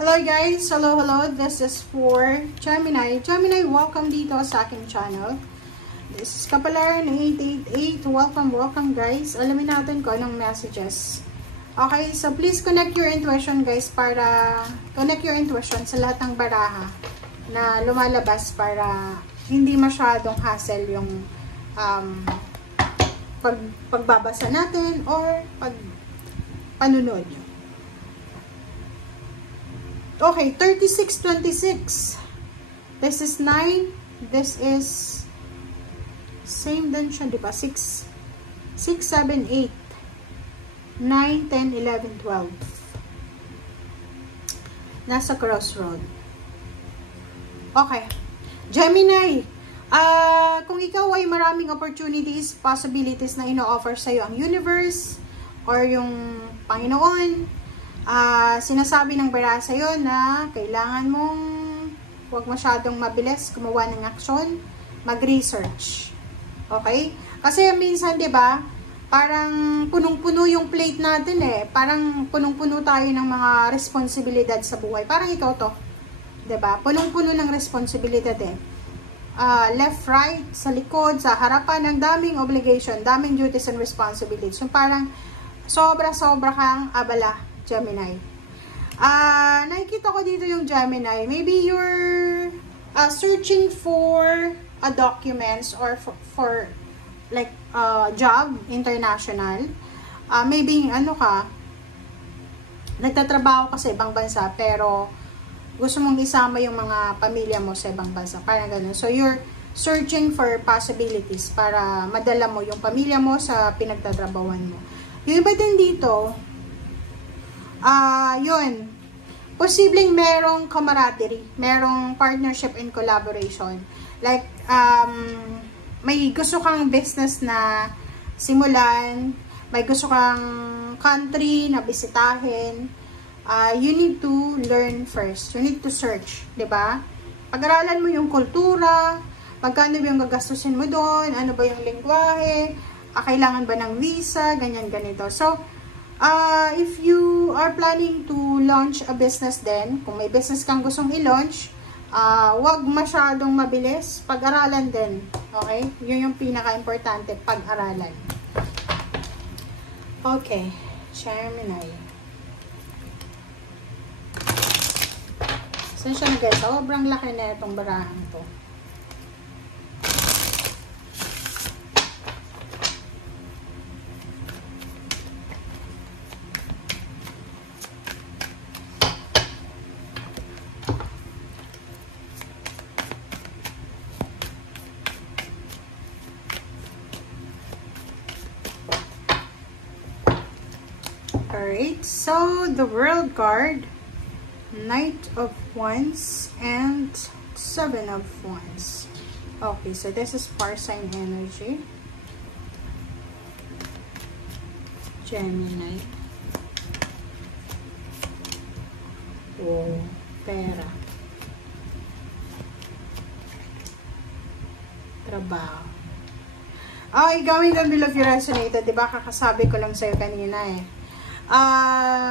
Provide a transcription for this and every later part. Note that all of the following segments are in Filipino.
Hello guys! Hello! This is for Gemini. Gemini, welcome dito sa aking channel. This is Kapalaran 888. Welcome guys. Alamin natin kung anong messages. Okay, so please connect your intuition guys para connect your intuition sa lahat ng baraha na lumalabas para hindi masyadong hassle yung pagbabasa natin or panunod. Okay, 3626. This is 9. This is same din siya, di ba? 6, 7, 8, 9, 10, 11, 12. Nasa crossroad. Okay. Gemini, kung ikaw ay maraming opportunities, possibilities na ino-offer sa'yo ang universe or yung Panginoon, sinasabi ng bara sa'yo na kailangan mong huwag masyadong mabilis gumawa ng aksyon, mag-research. Okay? Kasi minsan, di ba, parang punong-puno yung plate natin eh. Parang punong-puno tayo ng mga responsibilidad sa buhay. Parang ikaw to. Di ba? Punong-puno ng responsibilidad eh. Left, right, sa likod, sa harapan, ang daming obligation, daming duties and responsibilities. So parang sobra-sobra kang abala, Gemini. Nakikita ko dito yung Gemini. Maybe you're searching for a documents or for like job, international. Maybe ano ka, nagtatrabaho ka sa ibang bansa pero gusto mong isama yung mga pamilya mo sa ibang bansa. Parang ganun. So you're searching for possibilities para madala mo yung pamilya mo sa pinagtatrabawan mo. Yung iba din dito, yun, posibleng merong camaraderie, merong partnership and collaboration. Like, may gusto kang business na simulan, may gusto kang country na bisitahin, you need to learn first. You need to search, diba? Pag-aralan mo yung kultura, magkano yung gagastusin mo doon, ano ba yung lengguwahe, kailangan ba ng visa, ganyan, ganito. So, if you are planning to launch a business then, kung may business kang gustong i-launch, wag masyadong mabilis, pag-aralan din. Okay? Yun yung pinaka-importante, pag-aralan. Okay. Gemini. Saan siya na guys? Sobrang laki na itong barahan to. Alright, so the World card, Knight of Wands, and Seven of Wands. Okay, so this is fire sign energy. Gemini. Oh, pera. Trabaho. Ay, gamit ang bill of you resonated. Diba, kakasabi ko lang sa'yo kanina eh.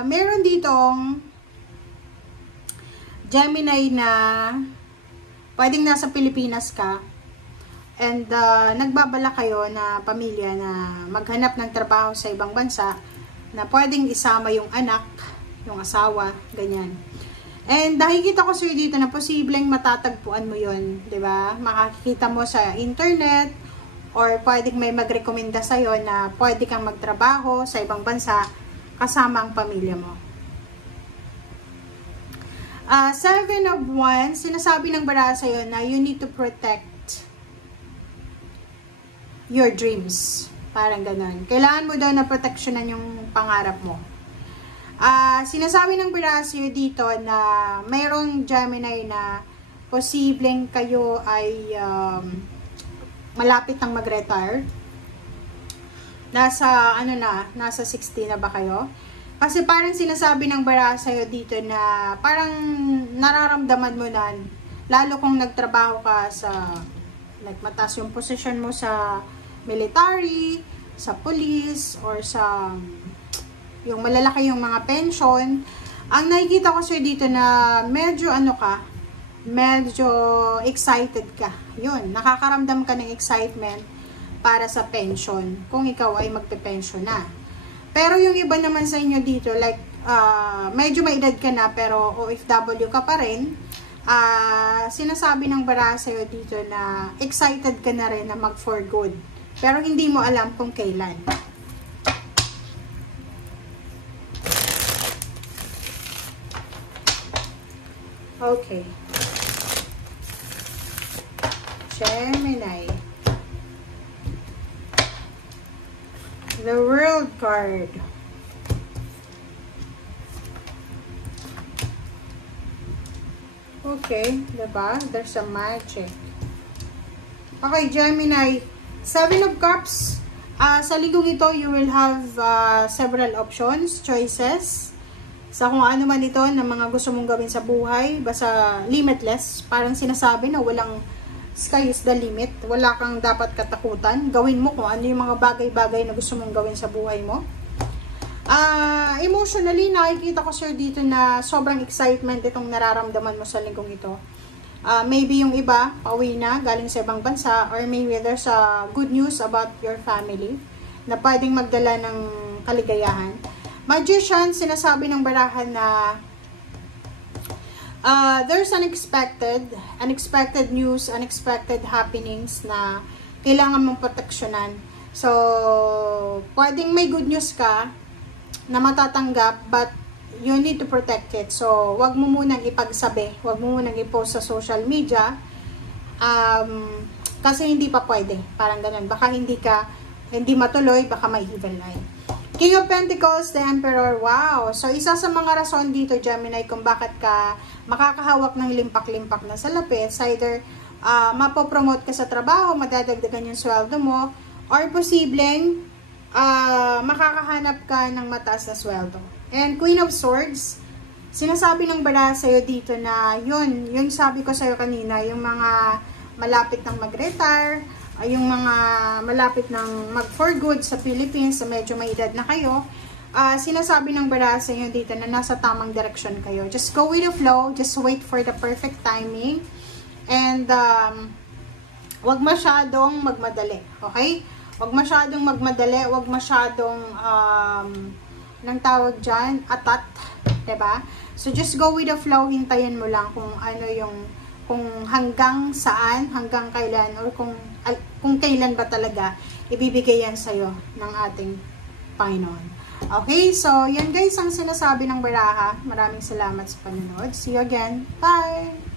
Meron ditong Gemini na pwedeng nasa Pilipinas ka and nagbabala kayo na pamilya na maghanap ng trabaho sa ibang bansa na pwedeng isama yung anak, yung asawa, ganyan. And nakikita ko sa'yo dito na posibleng matatagpuan mo yun, diba? Makikita mo sa internet or pwedeng may magrekomenda sa'yo na pwede kang magtrabaho sa ibang bansa kasama ang pamilya mo. Seven of Wands, sinasabi ng bara sa'yo na you need to protect your dreams. Parang ganun. Kailangan mo daw na proteksyonan yung pangarap mo. Sinasabi ng bara sa'yo dito na mayroong Gemini na posibleng kayo ay malapit nang mag-retire. Nasa, nasa 60 na ba kayo? Kasi parang sinasabi ng bara sa'yo dito na parang nararamdaman mo na, lalo kung nagtrabaho ka sa, like mataas yung position mo sa military, sa police, or sa, yung malalaki yung mga pension, Ang nakikita ko sa'yo dito na medyo ano ka, medyo excited ka. Yun, nakakaramdam ka ng excitement para sa pension kung ikaw ay magpe-pension na. Pero yung iba naman sa inyo dito, like, medyo may edad ka na pero OFW ka pa rin, sinasabi ng bara sa'yo dito na excited ka na rin na mag for good. Pero hindi mo alam kung kailan. Okay. Gemini. The World card. Okay, diba? There's a magic. Okay, Gemini. 7 of Cups. Sa linggong ito, you will have several options, choices. Sa kung ano man ito na mga gusto mong gawin sa buhay, basta limitless. Parang sinasabi na walang sky is the limit. Wala kang dapat katakutan. Gawin mo kung ano yung mga bagay-bagay na gusto mong gawin sa buhay mo. Emotionally, nakikita ko sir dito na sobrang excitement itong nararamdaman mo sa linggong ito. Maybe yung iba, pauwi na, galing sa ibang bansa, or maybe there's a good news about your family na pwedeng magdala ng kaligayahan. Magician, sinasabi ng barahan na there's unexpected news, unexpected happenings na kailangan mong proteksyonan. So, pwedeng may good news ka na matatanggap, but you need to protect it. So, wag mo munang ipagsabi, wag mo munang i-post sa social media, kasi hindi pa pwede. Parang ganun. Baka hindi matuloy, baka may evil eye. King of Pentacles, the Emperor, wow! So, isa sa mga rason dito, Gemini, kung bakit ka makakahawak ng limpak-limpak na salapi, either mapopromote ka sa trabaho, madadagdagan yung sweldo mo, or posibleng makakahanap ka ng mataas na sweldo. And Queen of Swords, sinasabi ng bara sa'yo dito na yung sabi ko sa'yo kanina, yung mga malapit ng mag-retire, yung mga malapit ng mag-for good sa Philippines, sa medyo may edad na kayo, sinasabi ng bara sa inyo dito na nasa tamang direction kayo. Just go with the flow, just wait for the perfect timing, and wag masyadong magmadali, okay? Wag masyadong magmadali, wag masyadong, nang tawag dyan, atat, diba? So just go with the flow, hintayin mo lang kung ano kung hanggang saan, hanggang kailan, or kung kailan ba talaga ibibigay yan sa'yo ng ating Panginoon. Okay, so yan guys ang sinasabi ng baraha. Maraming salamat sa panonood. See you again. Bye!